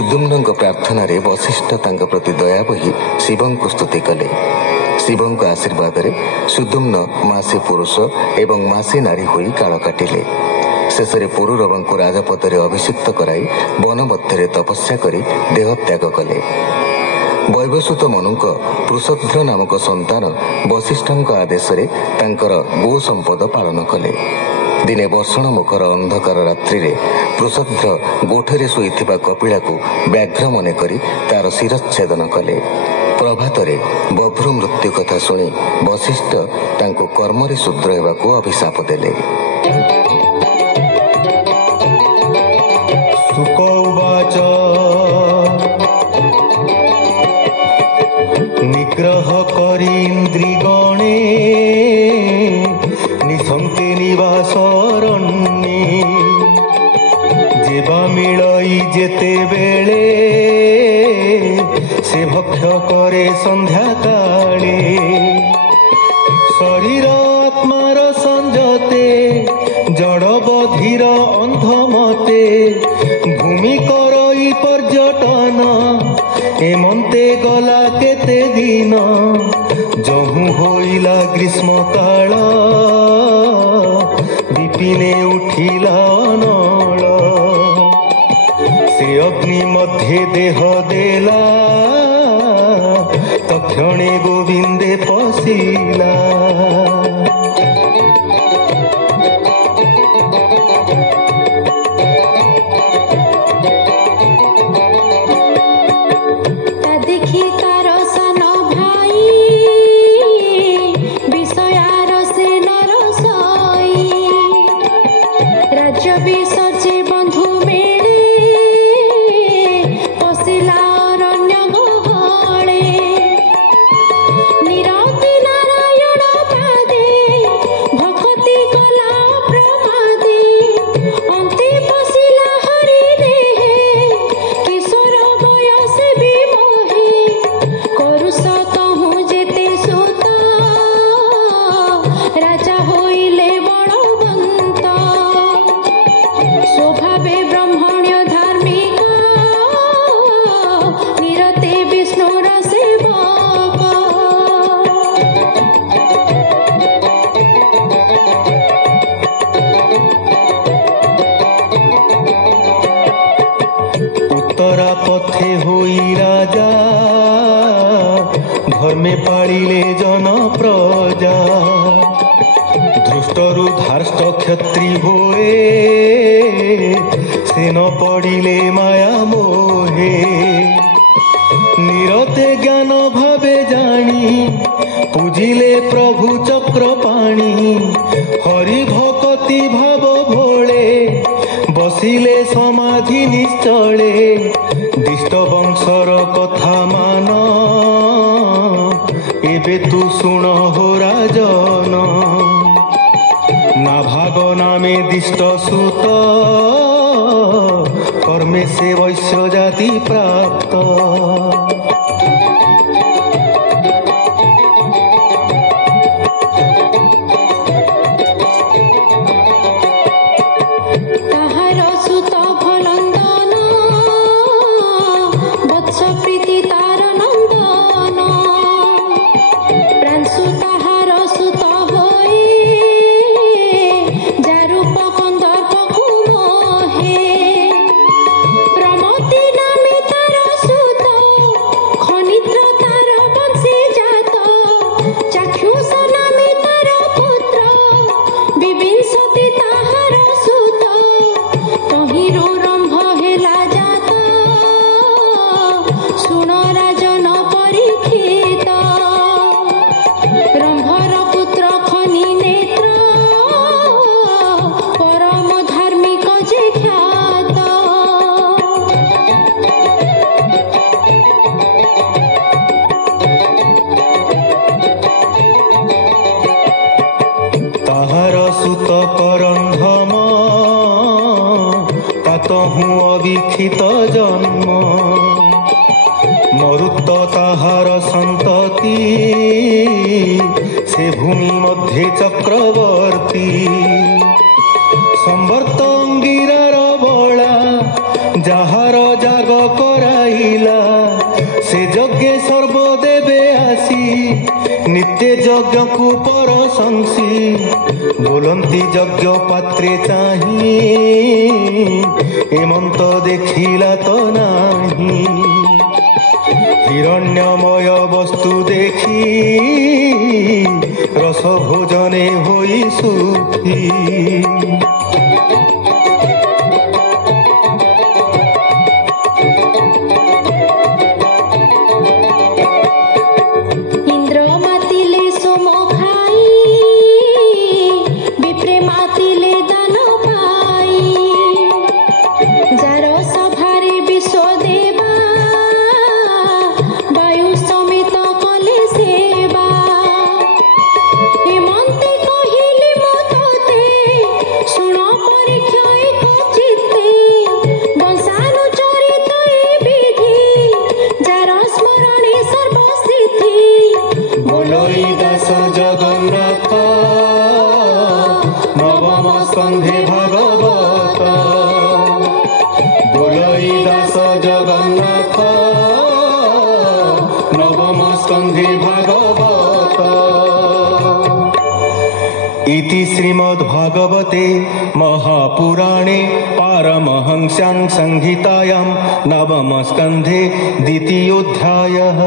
सुद्युम्न प्रार्थना रे वशिष्ठ तांका प्रति दया बही शिवं को स्तुति कले। शिवं को आशीर्वाद रे सुद्युम्न मासे पुरुष एवं मासे नारी होई काल काटिले। शेषे पुरुरवं को राजपदरे अभिषिक्त कराई वन मध्य तपस्या करी देह त्याग कले। वैवस्वत मनुक पृषध्र नामक संतान वशिष्ठଙ୍କ आदेशरे तांकर गो संपद पालन कले। दिने वर्षण मुखर अंधकार रात्रि रे पृषध्र गोठरे शोइथिबा कपिला को व्याघ्र मने करी तार शिरच्छेदन कले। प्रभातरे बभ्रु मृत्यु कथा शुणी वशिष्ठ तांको कर्मरे शूद्र हेबाको अभिशाप देले। सुकौवाच निग्रह करीन्द्रिगणे निशंके निवासरण्ये जेबा मिलई जेते बेले से भक्ष्य करे संध्या काले। शरीर आत्मार संजते जड़ बधिर अंधमते भूमि करई पर्यटन एमंते गला केते दिन जहु होइला ग्रीष्म काल विपिने उठिला नळ से अग्नि मध्ये देह देला तक्षणे गोविंदे पशिला। धर्मे पालिले जन प्रजा धृष्टरु धार्ष्ट क्षत्रि होए से न पड़िले माया मोहे। निरते ज्ञान भावे जानी पूजिले प्रभु चक्र पाणी हरि भक्ति भाव भोले बसिले समाधि निश्चले। दिष्ट वंशर कथा मान एबे तू सुन हो राजन ना भाग नामे दिष्ट सुत कर्मे से वैश्य जाति प्राप्त। अविखित जन्म मरुत ताहार संतति से भूमि मध्ये चक्रवर्ती संवर्त अंगिरार बला जाहार जाग कराइला से यज्ञे सर्वदेवे आसी नित्य यज्ञ को परशंसी बोलंती यज्ञ पात्रे चाही एमंत देखिला तो नाही हिरण्यमय वस्तु देखी रस भोजने होई सुखी स्कंधे भागवत बोलई दास जगन्नाथ नवम स्कंधे भागवत इति श्रीमद्भागवते महापुराणे पारमहंस्यां संहितायां नवम स्कंधे द्वितीयोऽध्यायः।